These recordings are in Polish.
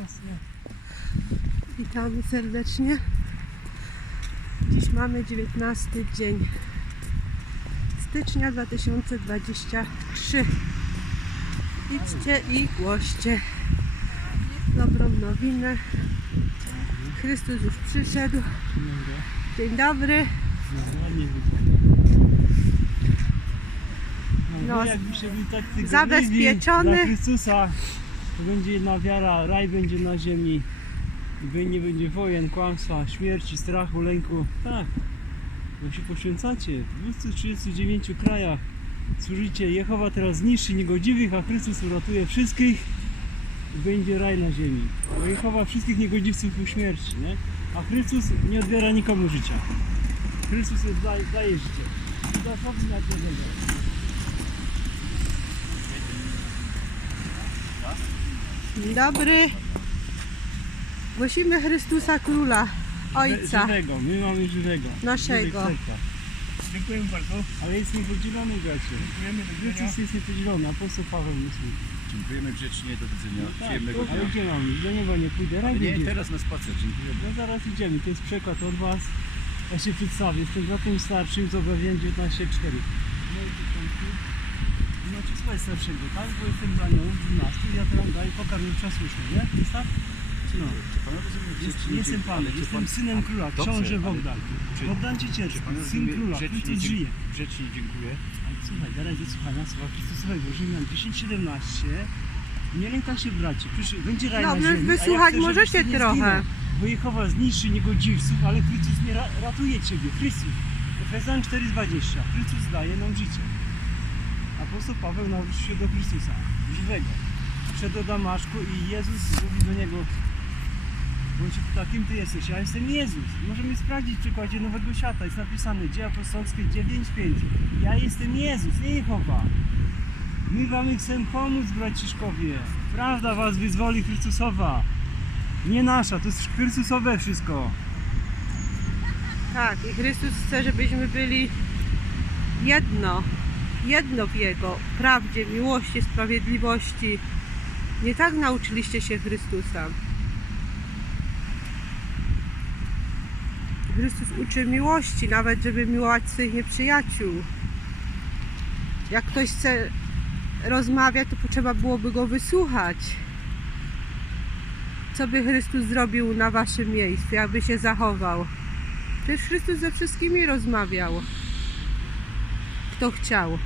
Jasne. Witamy serdecznie. Dziś mamy 19 dzień stycznia 2023. Idźcie i głoście dobrą nowinę. Chrystus już przyszedł. Dzień dobry. No. No, jakby się był tak zabezpieczony. Dla Chrystusa będzie jedna wiara, raj będzie na ziemi. Nie będzie wojen, kłamstwa, śmierci, strachu, lęku. Tak. Wy się poświęcacie w 239 krajach. Służycie. Jehowa teraz zniszczy niegodziwych, a Chrystus uratuje wszystkich. Będzie raj na ziemi. Bo Jehowa wszystkich niegodziwców uśmierci, nie? A Chrystus nie odbiera nikomu życia. Chrystus daje, daje życie. I dosłownie na Dzień dobry. Głosimy Chrystusa Króla, Ojca. Żywego, my mamy żywego. Naszego. Dziękuję bardzo. Ale jest niepodzielony bracie. Dziękujemy, do widzenia. Chrystus jest niepodzielony, apostoł Paweł myśli. Dziękujemy grzecznie, do widzenia. Tak, Przyjemnego ale dnia. gdzie mamy? Do nieba nie pójdę, raj Nie, będzie. teraz na spacer, dziękuję. No zaraz idziemy, to jest przekład od was. Ja się przedstawię, jestem bratem starszym z objawieniem 19.4. No i słuchaj starszego, tak? Bo jestem za nią 12 ja teraz daję pokarm przesłuszny, nie? Jest tak? No. Czy pan rozumie Jest, grzecznie? jestem panem, Czy jestem pan- synem króla, Dobrze, książę Bogdan. czy- Bogdan Czy Ciecielski, pan syn rozumie króla, Chrystus dzie- żyje. grzecznie dziękuję. Ale słuchaj, teraz jest słuchania słowa Chrystusowego, Rzymian 10-17. Nie lęka się braci, przecież będzie raj No, na no, ziemi. ja wysłuchać chcę, możecie trochę. Zginął, bo Jehowa zniszczy niegodziwców, ale Chrystus nie ra ratuje Ciebie. Chrystus. Efezjan 4,20. Chrystus daje nam życie. Apostoł Paweł nawrócił się do Chrystusa, żywego. Wszedł do Damaszku i Jezus mówi do niego bo on się pyta, kim ty jesteś? Ja jestem Jezus. Możemy sprawdzić w przykładzie Nowego Świata. Jest napisane Dzieje Apostolskie 9.5. Ja jestem Jezus, nie Jehowa. My wam chcemy pomóc, braciszkowie. Prawda was wyzwoli Chrystusowa. Nie nasza, to jest Chrystusowe wszystko. Tak, i Chrystus chce, żebyśmy byli jedno, jedno w Jego prawdzie, miłości, sprawiedliwości. Nie tak nauczyliście się Chrystusa. Chrystus uczy miłości, nawet żeby miłować swoich nieprzyjaciół. Jak ktoś chce rozmawiać, to potrzeba byłoby go wysłuchać. Co by Chrystus zrobił na waszym miejscu, jakby się zachował? Przecież Chrystus ze wszystkimi rozmawiał. Kto chciał.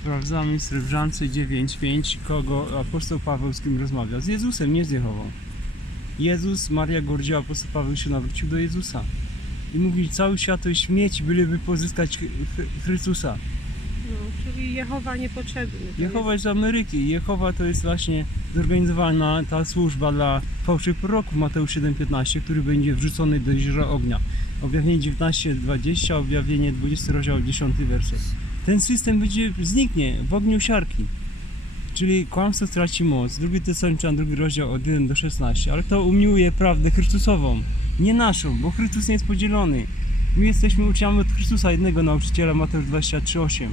Sprawdzamy w Srebrzance 9.5, kogo apostoł Paweł z kim rozmawia. Z Jezusem, nie z Jehową. Jezus, Maria Gordzia, apostoł Paweł się nawrócił do Jezusa. I mówi, cały świat to śmieć, byleby pozyskać Chrystusa. No, czyli Jehowa niepotrzebny. Jehowa jest z Ameryki. Jehowa to jest właśnie zorganizowana ta służba dla fałszywych proroków Mateusz 7,15, który będzie wrzucony do jeziora ognia. Objawienie 19,20, objawienie 20 rozdział 10 werset. Ten system będzie, zniknie w ogniu siarki. Czyli kłamstwo straci moc. Drugi Tesaloniczan, drugi rozdział od 1 do 16. Ale to umiłuje prawdę Chrystusową, nie naszą, bo Chrystus nie jest podzielony. My jesteśmy uczniami od Chrystusa, jednego nauczyciela, Mateusz 23,8.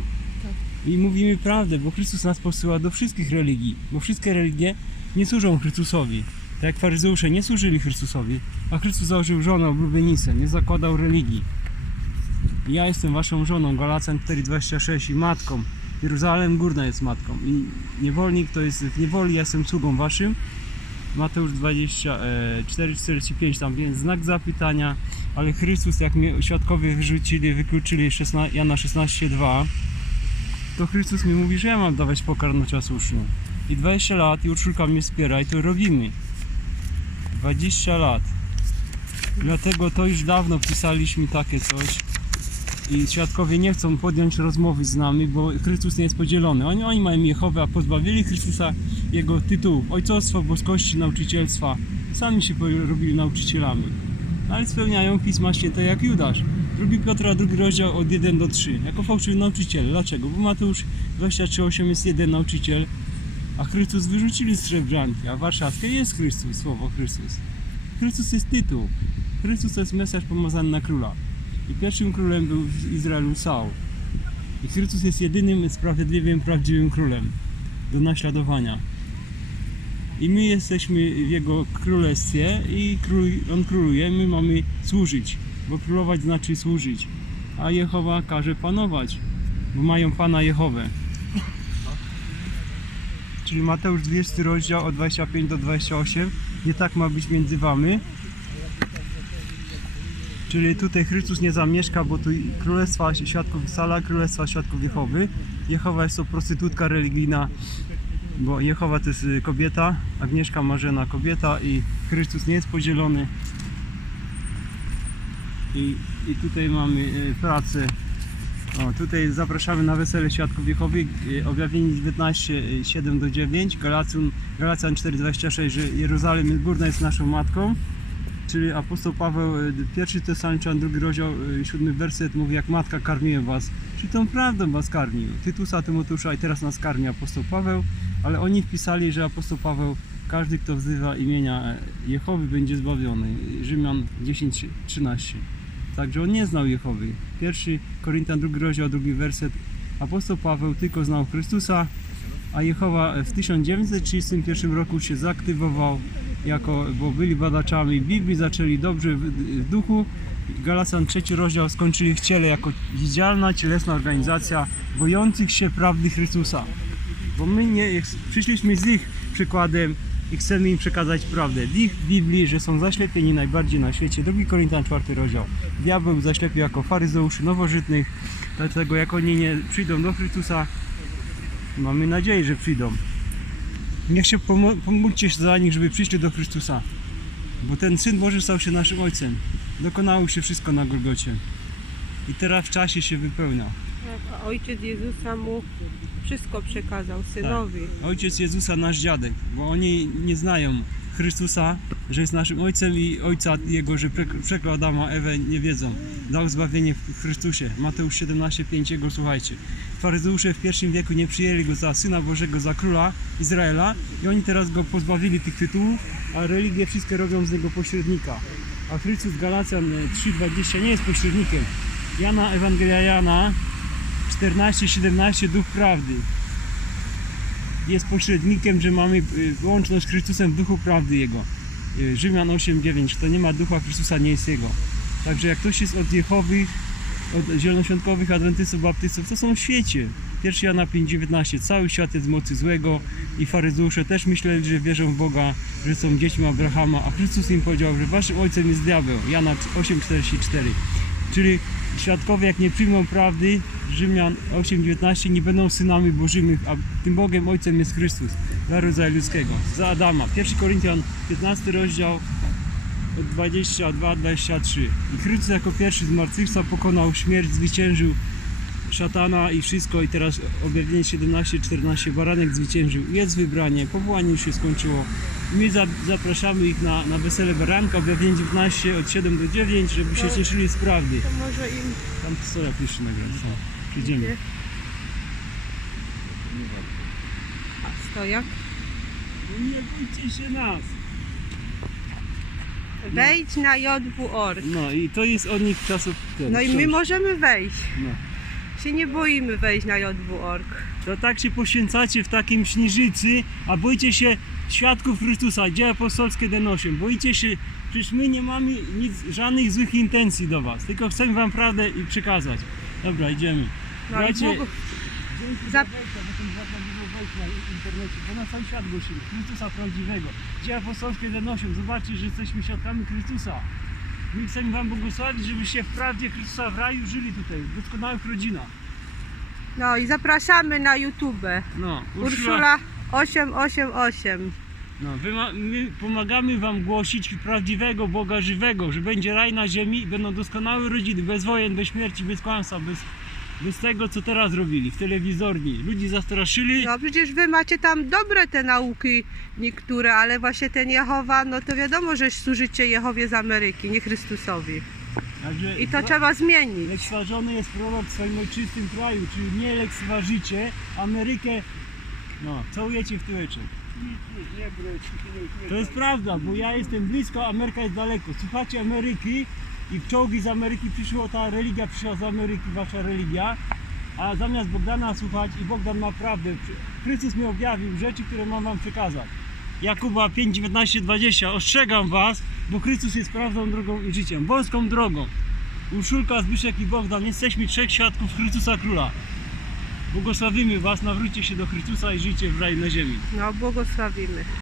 I mówimy prawdę, bo Chrystus nas posyła do wszystkich religii, bo wszystkie religie nie służą Chrystusowi. Tak jak faryzeusze nie służyli Chrystusowi, a Chrystus założył żonę oblubienicę, nie zakładał religii. Ja jestem waszą żoną, Galacjan 4,26 i matką. Jeruzalem Górna jest matką. I niewolnik to jest w niewoli, ja jestem sługą waszym. Mateusz 24, 45 tam więc znak zapytania, ale Chrystus jak mnie świadkowie wyrzucili, wykluczyli 16, Jana 16,2 to Chrystus mi mówi, że ja mam dawać pokarm czas uczniu. I 20 lat i Urszulka mnie wspiera i to robimy. 20 lat. Dlatego to już dawno pisaliśmy takie coś. I świadkowie nie chcą podjąć rozmowy z nami, bo Chrystus nie jest podzielony. Oni, oni mają Jehowę, a pozbawili Chrystusa jego tytułu ojcostwa, boskości, nauczycielstwa. Sami się robili nauczycielami. Ale spełniają Pisma Święte jak Judasz. Drugi Piotra, drugi rozdział od 1 do 3. Jako fałszywy nauczyciel. Dlaczego? Bo Mateusz 23,8 jest jeden nauczyciel, a Chrystus wyrzucili z Srebrzanki, a warszawskie jest Chrystus, słowo Chrystus. Chrystus jest tytuł. Chrystus to jest mesjasz pomazany na króla. I pierwszym królem był w Izraelu Saul. I Chrystus jest jedynym sprawiedliwym, prawdziwym królem do naśladowania. i my jesteśmy w Jego królestwie i król, On króluje, my mamy służyć, bo królować znaczy służyć, a Jehowa każe panować, bo mają Pana Jehowę. Czyli Mateusz 20 rozdział od 25 do 28, nie tak ma być między wami. Czyli tutaj Chrystus nie zamieszka, bo tu królestwa świadków sala, królestwa świadków Jehowy. Jehowa jest to prostytutka religijna, bo Jehowa to jest y, kobieta, Agnieszka Marzena kobieta i Chrystus nie jest podzielony. I, i tutaj mamy y, pracę. O, tutaj zapraszamy na wesele Świadków Jehowy, objawienie 19, y, 7 do 9, Galacjan, Galacjan 4,26, że Jeruzalem górna jest naszą matką. Czyli apostoł Paweł, y, pierwszy Tesaloniczan, drugi rozdział, y, siódmy werset mówi, jak matka karmiłem was. Czyli tą prawdą was karmił. Tytusa, Tymoteusza i teraz nas karmi apostoł Paweł, ale oni wpisali, że apostoł Paweł, każdy kto wzywa imienia e, Jehowy będzie zbawiony. Rzymian 10, 13. Także on nie znał Jehowy. Pierwszy Koryntian, drugi rozdział, drugi werset. Apostoł Paweł tylko znał Chrystusa, a Jehowa w 1931 roku się zaktywował, jako, bo byli badaczami Biblii, zaczęli dobrze w, w duchu. Galacjan trzeci rozdział skończyli w ciele jako widzialna, cielesna organizacja bojących się prawdy Chrystusa. Bo my nie, przyszliśmy z ich przykładem i chcemy im przekazać prawdę. W ich Biblii, że są zaślepieni najbardziej na świecie. 2 Koryntian 4 rozdział. Diabeł zaślepił jako faryzeuszy nowożytnych, dlatego jak oni nie przyjdą do Chrystusa, mamy nadzieję, że przyjdą. Niech się się za nich, żeby przyszli do Chrystusa. Bo ten Syn Boży stał się naszym Ojcem. Dokonało się wszystko na Golgocie. I teraz w czasie się wypełnia. Tak, a ojciec Jezusa mu wszystko przekazał synowi. Ojciec Jezusa, nasz dziadek, bo oni nie znają Chrystusa, że jest naszym Ojcem i Ojca Jego, że przeklął Adama, Ewę, nie wiedzą. Dał zbawienie w Chrystusie. Mateusz 17,5, Jego słuchajcie. Faryzeusze w pierwszym wieku nie przyjęli Go za Syna Bożego, za Króla Izraela i oni teraz Go pozbawili tych tytułów, a religie wszystkie robią z Niego pośrednika. A Chrystus Galacjan e, 3,20 nie jest pośrednikiem. Jana, Ewangelia Jana 14,17, Duch Prawdy jest pośrednikiem, że mamy y, łączność z Chrystusem w duchu prawdy Jego. Y, Rzymian 8:9. Kto nie ma ducha Chrystusa, nie jest Jego. Także jak ktoś jest od Jehowych, od zielonoświątkowych, adwentystów, baptystów, to są w świecie. 1 Jana 5:19. Cały świat jest mocy złego i faryzeusze też myśleli, że wierzą w Boga, że są dziećmi Abrahama, a Chrystus im powiedział, że waszym ojcem jest diabeł. Jana 8:44. Czyli świadkowie, jak nie przyjmą prawdy, Rzymian 8:19, nie będą synami bożymi, a tym Bogiem Ojcem jest Chrystus dla rodzaju ludzkiego. Za Adama. 1 Koryntian 15 rozdział od 22-23. I Chrystus jako pierwszy zmartwychwstał pokonał śmierć, zwyciężył szatana i wszystko i teraz objawienie 17-14 baranek zwyciężył. Jest wybranie, powołanie już się skończyło. My za, zapraszamy ich na, na wesele baranka, objawienie 19 od 7 do 9, żeby się cieszyli z prawdy. To może im Tam pistola pisze nagrać. No. Przyjdziemy. A stojak? Nie bójcie się nas. Wejdź na JW.org. No i to jest od nich czasów. ten, No i my książ- możemy wejść. No. Się nie boimy wejść na JW.org. To tak się poświęcacie w takim śnieżycy, a boicie się świadków Chrystusa, dzieła apostolskie D8. Boicie się, przecież my nie mamy nic, żadnych złych intencji do was, tylko chcemy wam prawdę i przekazać. Dobra, idziemy. No Bóg... Dzięki Za- za bo ten dużo internecie, bo na cały świat głosimy Chrystusa prawdziwego. Dzieła apostolskie D8, zobaczcie, że jesteśmy świadkami Chrystusa. My chcemy wam błogosławić, żebyście w prawdzie Chrystusa w raju żyli tutaj, w doskonałych rodzinach. No i zapraszamy na YouTube. No, Urszula 888. No, wyma- my pomagamy Wam głosić prawdziwego Boga żywego, że będzie raj na ziemi i będą doskonałe rodziny, bez wojen, bez śmierci, bez kłamstwa, bez, bez tego, co teraz robili w telewizorni. Ludzi zastraszyli. No przecież wy macie tam dobre te nauki niektóre, ale właśnie ten Jehowa, no to wiadomo, że służycie Jehowie z Ameryki, nie Chrystusowi. Także I to trzeba zmienić. lekceważony jest prorok w swoim ojczystym kraju, czyli nie lekceważycie Amerykę, no, całujecie w tyłeczek. To jest prawda, bo ja jestem blisko, Ameryka jest daleko. Słuchacie Ameryki i czołgi z Ameryki przyszło, ta religia przyszła z Ameryki, wasza religia, a zamiast Bogdana słuchać i Bogdan ma prawdę, Chrystus mi objawił rzeczy, które mam wam przekazać. Jakuba 5, 19, 20. Ostrzegam was, bo Chrystus jest prawdą, drogą i życiem. Wąską drogą. Urszulka, Zbyszek i Bogdan, jesteśmy trzech świadków Chrystusa Króla. Błogosławimy was, nawróćcie się do Chrystusa i żyjcie w raju na ziemi. No, błogosławimy.